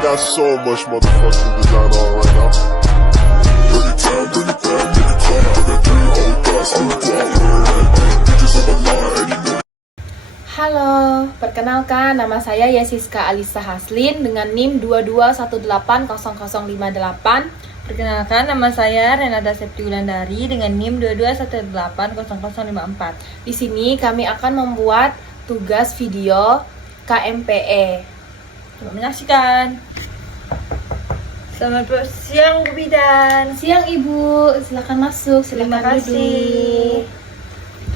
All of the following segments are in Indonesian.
got so much motherfucking design on right now. Bring it down, bring it down, make it clap. I got 3 old thoughts on the block. Bitches on the line, and you know. Halo, perkenalkan nama saya Yesiska Alisa Haslin dengan NIM 22180058. Perkenalkan, nama saya Renata Septi Wulandari dengan NIM 22180054. Di sini kami akan membuat tugas video KMPE. Selamat menyaksikan. Selamat siang Bu Bidan. Siang Ibu, silakan masuk. Terima Silakan kasih. duduk.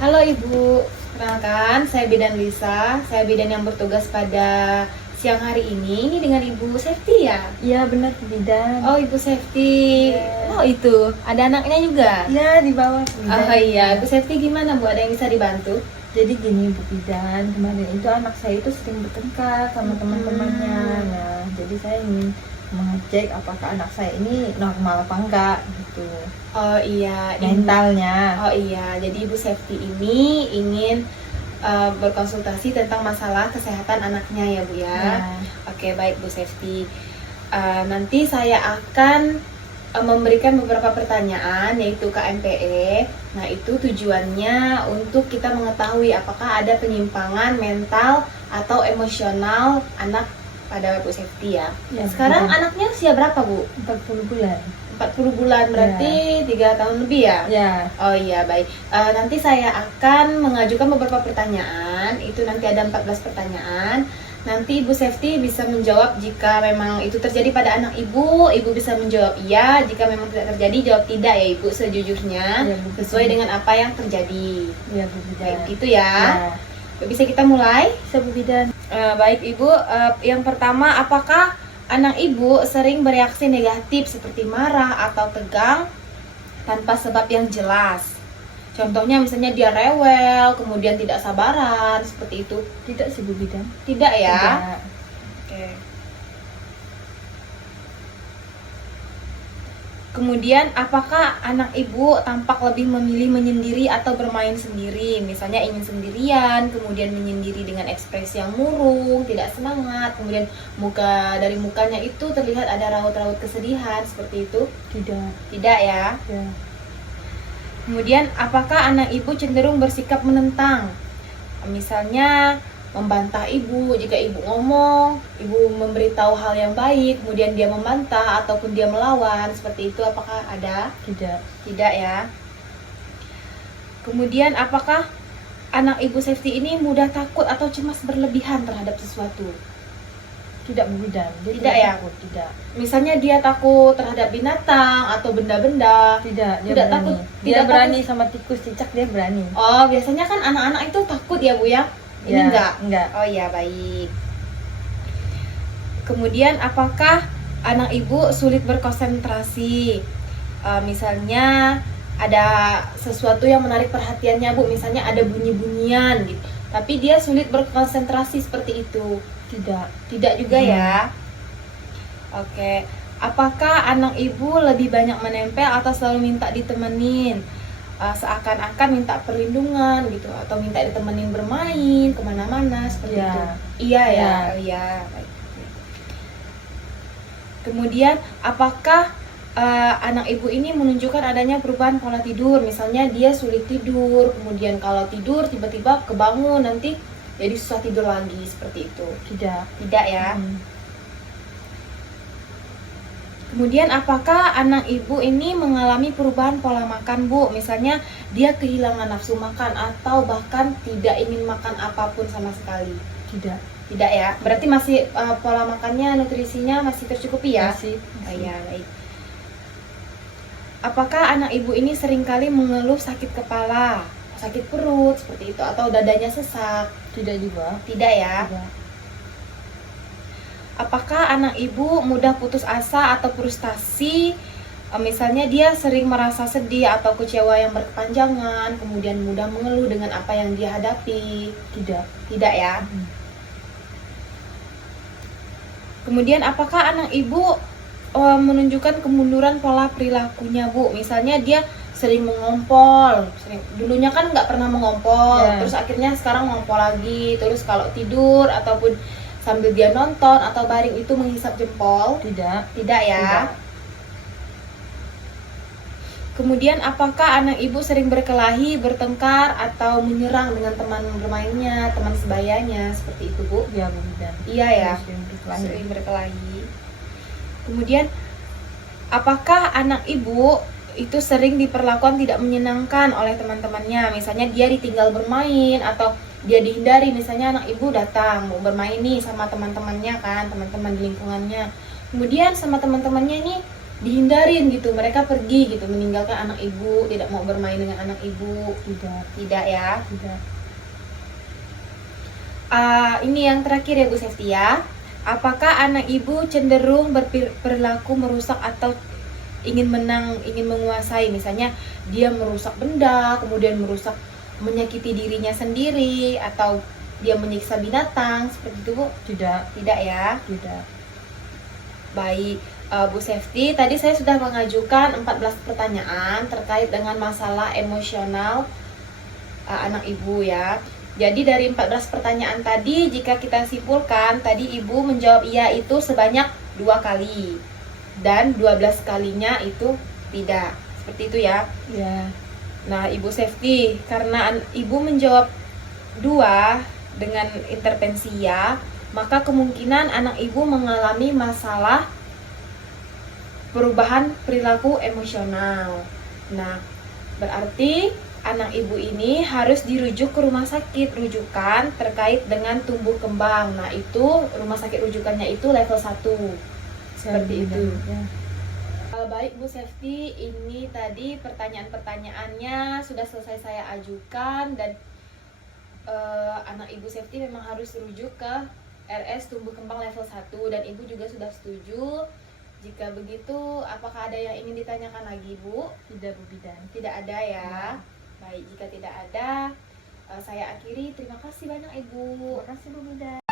Halo Ibu, perkenalkan saya Bidan Lisa. Saya bidan yang bertugas pada siang hari ini dengan Ibu Septi ya? Iya benar Bu Bidan. Oh Ibu Septi. Iya. Oh itu, ada anaknya juga? Ya di bawah Bu Bidan. Oh iya, Ibu Septi gimana Bu? Ada yang bisa dibantu? Jadi gini Bu Bidan, kemarin itu anak saya itu sering bertengkar sama teman-temannya. Nah, jadi saya ingin mengecek apakah anak saya ini normal apa enggak gitu. Oh iya, Mentalnya. Oh iya, jadi Ibu Septi ini ingin berkonsultasi tentang masalah kesehatan anaknya ya Bu ya. Nah, Oke baik Bu Septi. Nanti saya akan memberikan beberapa pertanyaan yaitu KMPE. Nah itu tujuannya untuk kita mengetahui apakah ada penyimpangan mental atau emosional anak pada Bu Septi ya. Ya, Sekarang betul. anaknya usia berapa Bu? 40 bulan. 40 bulan berarti 3 tahun lebih ya? Ya. Oh iya baik. Nanti saya akan mengajukan beberapa pertanyaan. Itu nanti ada 14 pertanyaan. Nanti Ibu Septi bisa menjawab jika memang itu terjadi pada anak Ibu. Ibu bisa menjawab iya. Jika memang tidak terjadi, jawab tidak ya Ibu sejujurnya. Ya, Bu. Sesuai dengan apa yang terjadi. Ya Bu Bidan. Baik gitu ya. Ya. Bisa kita mulai? Bisa Bu Bidan. Baik Ibu. Yang pertama, apakah anak Ibu sering bereaksi negatif seperti marah atau tegang tanpa sebab yang jelas? Contohnya misalnya dia rewel, kemudian tidak sabaran, seperti itu. Tidak sih Bu Bidan. Tidak ya? Tidak. Oke. Kemudian apakah anak Ibu tampak lebih memilih menyendiri atau bermain sendiri? Misalnya ingin sendirian, kemudian menyendiri dengan ekspresi yang murung, tidak semangat, kemudian dari mukanya itu terlihat ada raut-raut kesedihan, seperti itu? Tidak. Tidak ya? Ya. Kemudian apakah anak Ibu cenderung bersikap menentang? Misalnya membantah Ibu jika Ibu ngomong, Ibu memberitahu hal yang baik, kemudian dia membantah ataupun dia melawan, seperti itu apakah ada? Tidak. Tidak ya. Kemudian apakah anak Ibu Septi ini mudah takut atau cemas berlebihan terhadap sesuatu? Tidak Bu Bidan. Dia Tidak ya? takut. Tidak. Misalnya dia takut terhadap binatang atau benda-benda. Tidak. Dia Tidak berani. takut. Dia Tidak berani sama tikus, cicak dia berani. Oh, biasanya kan anak-anak itu takut ya Bu ya? Ini Ya, enggak? enggak. Oh iya, baik. Kemudian apakah anak Ibu sulit berkonsentrasi? Misalnya ada sesuatu yang menarik perhatiannya Bu, misalnya ada bunyi-bunyian gitu. Tapi dia sulit berkonsentrasi seperti itu. Tidak. Tidak juga ya? Oke. Apakah anak Ibu lebih banyak menempel atau selalu minta ditemenin? Seakan-akan minta perlindungan gitu, atau minta ditemenin bermain kemana-mana seperti Ya. itu. Iya ya, Ya. iya. Baik. Kemudian apakah anak Ibu ini menunjukkan adanya perubahan pola tidur? Misalnya dia sulit tidur, kemudian kalau tidur tiba-tiba kebangun, nanti jadi susah tidur lagi, seperti itu. Tidak. Tidak ya. Hmm. Kemudian apakah anak Ibu ini mengalami perubahan pola makan Bu? Misalnya dia kehilangan nafsu makan atau bahkan tidak ingin makan apapun sama sekali? Tidak. Tidak ya? Berarti masih pola makannya, nutrisinya masih tercukupi ya? Masih. Oh iya, baik. Apakah anak Ibu ini seringkali mengeluh sakit kepala, sakit perut seperti itu, atau dadanya sesak? Tidak juga. Tidak ya? Tidak. Apakah anak Ibu mudah putus asa atau frustasi? Misalnya dia sering merasa sedih atau kecewa yang berkepanjangan, kemudian mudah mengeluh dengan apa yang dia hadapi? Tidak. Tidak ya? Hmm. Kemudian apakah anak Ibu menunjukkan kemunduran pola perilakunya Bu? Misalnya dia sering mengompol, dulunya kan nggak pernah mengompol, Ya. terus akhirnya sekarang ngompol lagi, terus kalau tidur ataupun sambil dia nonton atau baring itu menghisap jempol? Tidak. Tidak ya. Tidak. Kemudian apakah anak ibu sering berkelahi, bertengkar, atau menyerang dengan teman bermainnya, teman sebayanya, seperti itu Bu? Ya, Bu Bidan. Iya ya, Sering berkelahi. sering berkelahi. Kemudian apakah anak ibu itu sering diperlakukan tidak menyenangkan oleh teman-temannya? Misalnya dia ditinggal bermain atau dia dihindari. Misalnya anak ibu datang mau bermain nih sama teman-temannya kan, teman-teman di lingkungannya. Kemudian sama teman-temannya ini dihindarin gitu, mereka pergi gitu, meninggalkan anak ibu, tidak mau bermain dengan anak ibu. Tidak ya. Tidak. Ini yang terakhir ya Bu Sefti ya. Apakah anak ibu cenderung berperilaku merusak atau ingin menang, ingin menguasai? Misalnya dia merusak benda, kemudian menyakiti dirinya sendiri, atau dia menyiksa binatang, seperti itu Bu? Tidak. Tidak ya. Tidak. Baik, Bu Sefti, tadi saya sudah mengajukan 14 pertanyaan terkait dengan masalah emosional anak ibu ya. Jadi dari 14 pertanyaan tadi, jika kita simpulkan, tadi ibu menjawab iya itu sebanyak 2 kali. Dan 12 kalinya itu tidak. Seperti itu ya. Ya. Nah, Ibu Sefti, karena ibu menjawab 2 dengan intervensi ya, maka kemungkinan anak ibu mengalami masalah perubahan perilaku emosional. Nah, berarti anak ibu ini harus dirujuk ke rumah sakit rujukan terkait dengan tumbuh kembang. Nah, itu rumah sakit rujukannya itu level 1. Seperti itu. Ya. Baik Bu Sefti, ini tadi pertanyaan-pertanyaannya sudah selesai saya ajukan, dan anak Ibu Sefti memang harus rujuk ke RS tumbuh kembang level 1, dan Ibu juga sudah setuju. Jika begitu, apakah ada yang ingin ditanyakan lagi Bu? Tidak, Bu Bidan. Tidak ada ya. Baik, jika tidak ada, saya akhiri. Terima kasih banyak Ibu. Terima kasih, Bu Bidan.